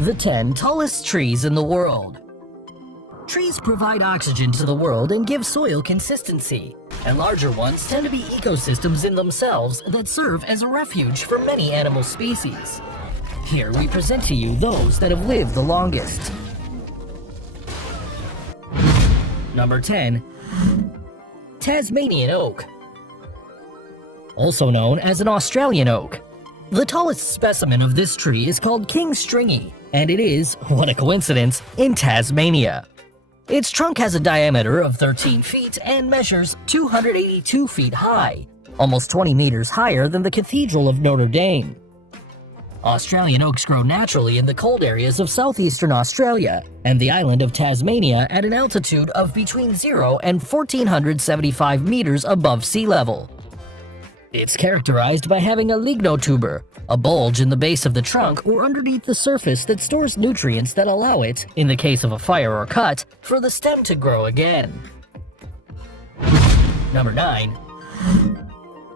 The 10 tallest trees in the world. Trees provide oxygen to the world and give soil consistency, and larger ones tend to be ecosystems in themselves that serve as a refuge for many animal species. Here we present to you those that have lived the longest. Number 10. Tasmanian oak. Also known as an Australian oak. The tallest specimen of this tree is called King Stringy, and it is, what a coincidence, in Tasmania. Its trunk has a diameter of 13 feet and measures 282 feet high, almost 20 meters higher than the Cathedral of Notre Dame. Australian oaks grow naturally in the cold areas of southeastern Australia and the island of Tasmania at an altitude of between 0 and 1,475 meters above sea level. It's characterized by having a lignotuber, a bulge in the base of the trunk or underneath the surface that stores nutrients that allow it, in the case of a fire or cut, for the stem to grow again. Number 9.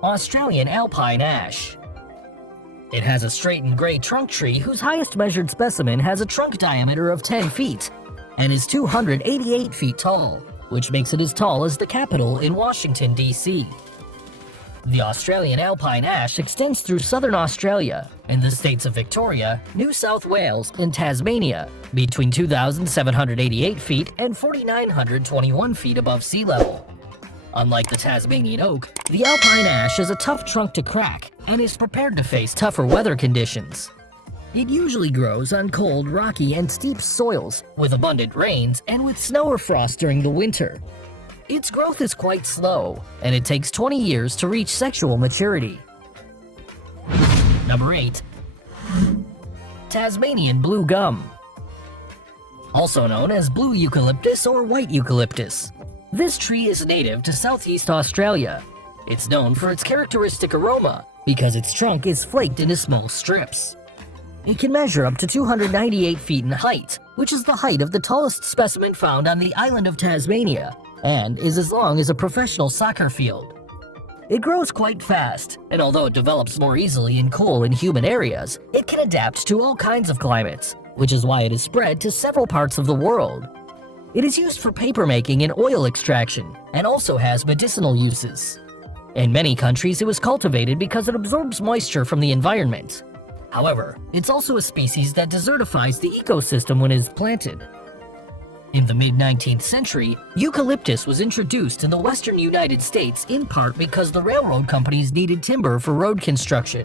Australian alpine ash. It has a straightened gray trunk tree whose highest measured specimen has a trunk diameter of 10 feet and is 288 feet tall, which makes it as tall as the Capitol in Washington, D.C. The Australian alpine ash extends through southern Australia and the states of Victoria, New South Wales, and Tasmania between 2,788 feet and 4,921 feet above sea level. Unlike the Tasmanian oak, the alpine ash has a tough trunk to crack and is prepared to face tougher weather conditions. It usually grows on cold, rocky, and steep soils with abundant rains and with snow or frost during the winter. Its growth is quite slow, and it takes 20 years to reach sexual maturity. Number 8. Tasmanian blue gum. Also known as blue eucalyptus or white eucalyptus. This tree is native to Southeast Australia. It's known for its characteristic aroma because its trunk is flaked into small strips. It can measure up to 298 feet in height, which is the height of the tallest specimen found on the island of Tasmania, and is as long as a professional soccer field. It grows quite fast, and although it develops more easily in cool and humid areas, it can adapt to all kinds of climates, which is why it is spread to several parts of the world. It is used for paper making and oil extraction, and also has medicinal uses. In many countries, it was cultivated because it absorbs moisture from the environment. However, it's also a species that desertifies the ecosystem when it is planted. In the mid-19th century, eucalyptus was introduced in the western United States in part because the railroad companies needed timber for road construction.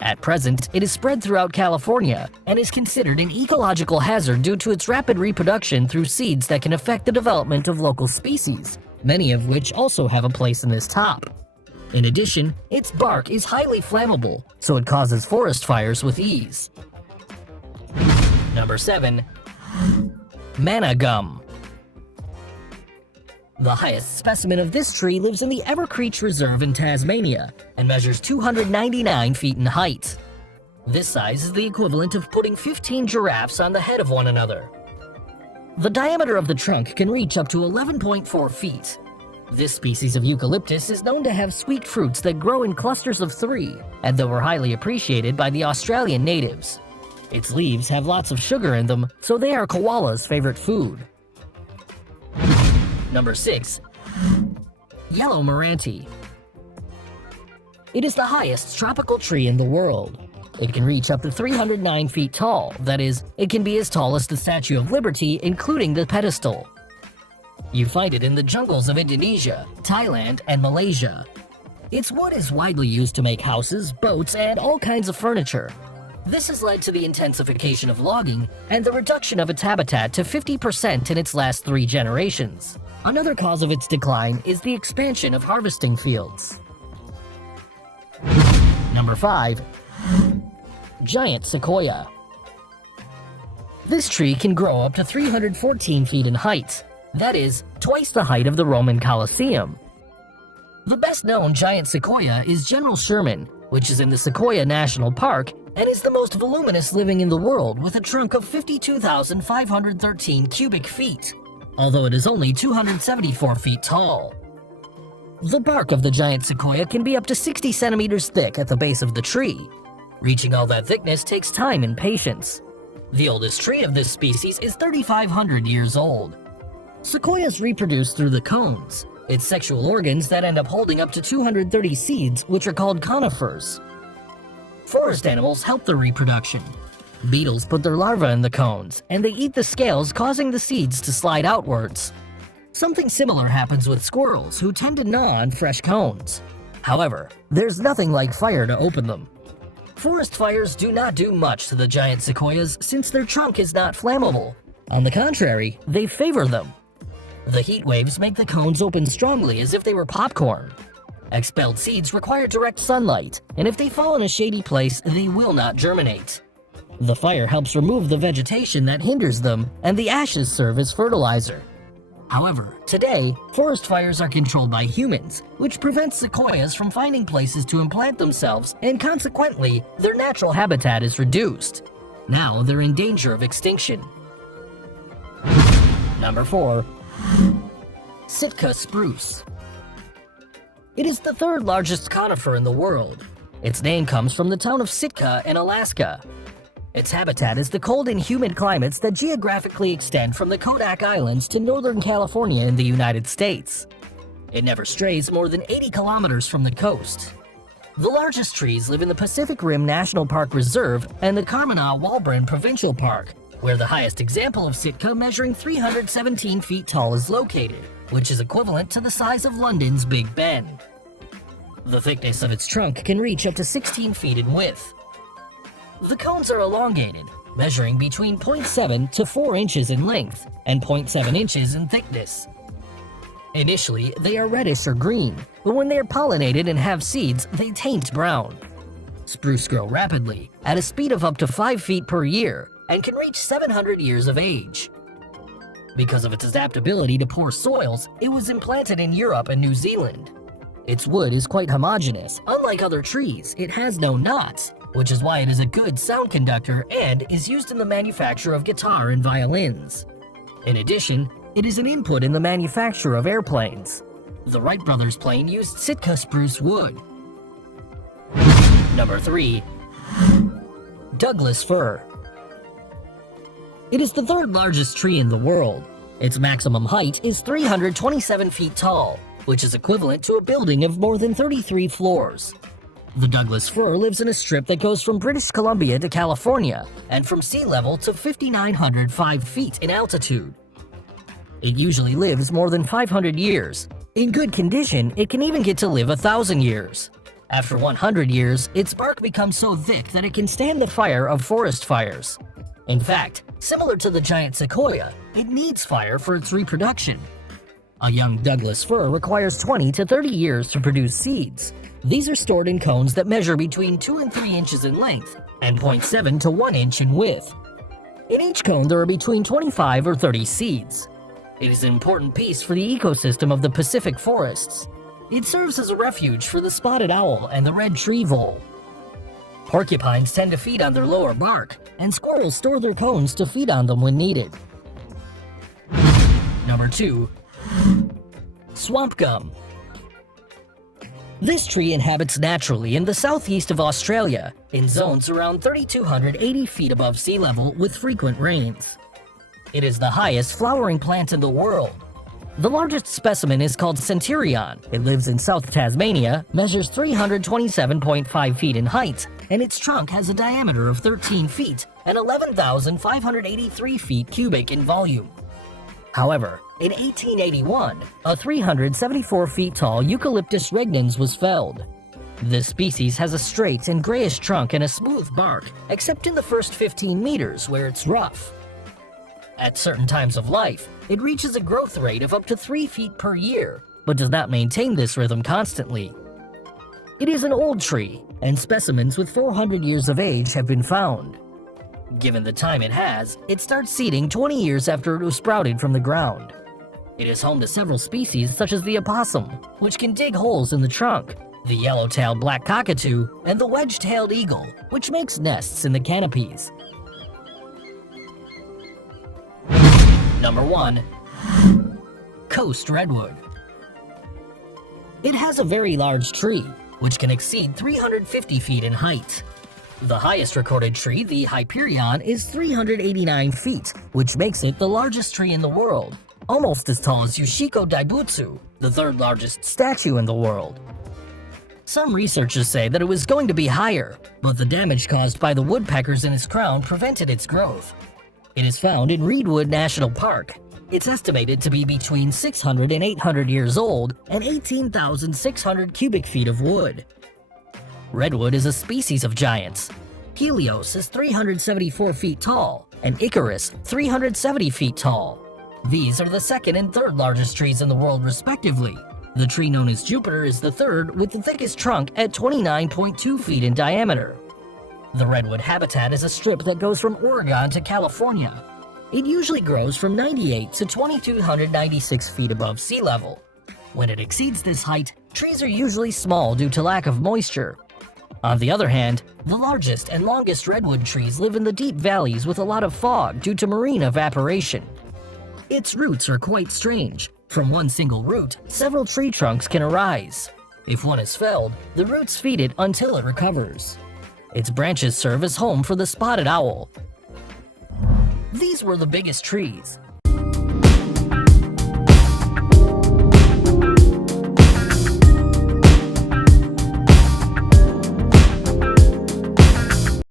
At present, it is spread throughout California and is considered an ecological hazard due to its rapid reproduction through seeds that can affect the development of local species, many of which also have a place in this top. In addition, its bark is highly flammable, so it causes forest fires with ease. Number 7. MANNA gum. The highest specimen of this tree lives in the Evercreech Reserve in Tasmania and measures 299 feet in height. This size is the equivalent of putting 15 giraffes on the head of one another. The diameter of the trunk can reach up to 11.4 feet. This species of eucalyptus is known to have sweet fruits that grow in clusters of 3, and they were highly appreciated by the Australian natives. Its leaves have lots of sugar in them, so they are koalas' favorite food. Number 6. Yellow Meranti. It is the highest tropical tree in the world. It can reach up to 309 feet tall, that is, it can be as tall as the Statue of Liberty, including the pedestal. You find it in the jungles of Indonesia, Thailand, and Malaysia. Its wood is widely used to make houses, boats, and all kinds of furniture. This has led to the intensification of logging and the reduction of its habitat to 50% in its last 3 generations. Another cause of its decline is the expansion of harvesting fields. Number 5. Giant sequoia. This tree can grow up to 314 feet in height. That is, twice the height of the Roman Colosseum. The best-known giant sequoia is General Sherman, which is in the Sequoia National Park and is the most voluminous living in the world with a trunk of 52,513 cubic feet, although it is only 274 feet tall. The bark of the giant sequoia can be up to 60 centimeters thick at the base of the tree. Reaching all that thickness takes time and patience. The oldest tree of this species is 3,500 years old. Sequoias reproduce through the cones, its sexual organs that end up holding up to 230 seeds, which are called conifers. Forest animals help the reproduction. Beetles put their larvae in the cones, and they eat the scales, causing the seeds to slide outwards. Something similar happens with squirrels, who tend to gnaw on fresh cones. However, there's nothing like fire to open them. Forest fires do not do much to the giant sequoias since their trunk is not flammable. On the contrary, they favor them. The heat waves make the cones open strongly as if they were popcorn. Expelled seeds require direct sunlight, and if they fall in a shady place, they will not germinate. The fire helps remove the vegetation that hinders them, and the ashes serve as fertilizer. However, today, forest fires are controlled by humans, which prevents sequoias from finding places to implant themselves, and consequently, their natural habitat is reduced. Now they're in danger of extinction. Number 4. Sitka spruce. It is the third largest conifer in the world. Its name comes from the town of Sitka in Alaska. Its habitat is the cold and humid climates that geographically extend from the Kodak Islands to Northern California in the United States. It never strays more than 80 kilometers from the coast. The largest trees live in the Pacific Rim National Park Reserve and the Carmana-Walbran Provincial Park, where the highest example of Sitka, measuring 317 feet tall, is located, which is equivalent to the size of London's Big Ben. The thickness of its trunk can reach up to 16 feet in width. The cones are elongated, measuring between 0.7 to 4 inches in length and 0.7 inches in thickness. Initially, they are reddish or green, but when they are pollinated and have seeds, they taint brown. Spruce grow rapidly, at a speed of up to 5 feet per year, and can reach 700 years of age. Because of its adaptability to poor soils, it was implanted in Europe and New Zealand. Its wood is quite homogeneous. Unlike other trees, it has no knots, which is why it is a good sound conductor and is used in the manufacture of guitar and violins. In addition, it is an input in the manufacture of airplanes. The Wright brothers plane used Sitka spruce wood. Number 3. Douglas fir. It is the third largest tree in the world. Its maximum height is 327 feet tall, which is equivalent to a building of more than 33 floors. The Douglas fir lives in a strip that goes from British Columbia to California and from sea level to 5,905 feet in altitude. It usually lives more than 500 years. In good condition, it can even get to live 1,000 years. After 100 years, its bark becomes so thick that it can stand the fire of forest fires. In fact, similar to the giant sequoia, it needs fire for its reproduction. A young Douglas fir requires 20 to 30 years to produce seeds. These are stored in cones that measure between 2 and 3 inches in length and 0.7 to 1 inch in width. In each cone there are between 25 or 30 seeds. It is an important piece for the ecosystem of the Pacific forests. It serves as a refuge for the spotted owl and the red tree vole. Porcupines tend to feed on their lower bark, and squirrels store their cones to feed on them when needed. Number 2. Swamp gum. This tree inhabits naturally in the southeast of Australia, in zones around 3,280 feet above sea level with frequent rains. It is the highest flowering plant in the world. The largest specimen is called Centurion. It lives in South Tasmania, measures 327.5 feet in height, and its trunk has a diameter of 13 feet and 11,583 feet cubic in volume. However, in 1881, a 374 feet tall Eucalyptus regnans was felled. This species has a straight and grayish trunk and a smooth bark, except in the first 15 meters where it's rough. At certain times of life, it reaches a growth rate of up to 3 feet per year, but does not maintain this rhythm constantly. It is an old tree, and specimens with 400 years of age have been found. Given the time it has, it starts seeding 20 years after it was sprouted from the ground. It is home to several species such as the opossum, which can dig holes in the trunk, the yellow-tailed black cockatoo, and the wedge-tailed eagle, which makes nests in the canopies. Number 1. Coast redwood. It has a very large tree, which can exceed 350 feet in height. The highest recorded tree, the Hyperion, is 389 feet, which makes it the largest tree in the world, almost as tall as Yoshiko Daibutsu, the third largest statue in the world. Some researchers say that it was going to be higher, but the damage caused by the woodpeckers in its crown prevented its growth. It is found in Reedwood National Park. It's estimated to be between 600 and 800 years old and 18,600 cubic feet of wood. Redwood is a species of giants. Helios is 374 feet tall, and Icarus 370 feet tall. These are the second and third largest trees in the world respectively. The tree known as Jupiter is the third, with the thickest trunk at 29.2 feet in diameter. The redwood habitat is a strip that goes from Oregon to California. It usually grows from 98 to 2,296 feet above sea level. When it exceeds this height, trees are usually small due to lack of moisture. On the other hand, the largest and longest redwood trees live in the deep valleys with a lot of fog due to marine evaporation. Its roots are quite strange. From one single root, several tree trunks can arise. If one is felled, the roots feed it until it recovers. Its branches serve as home for the spotted owl. These were the biggest trees.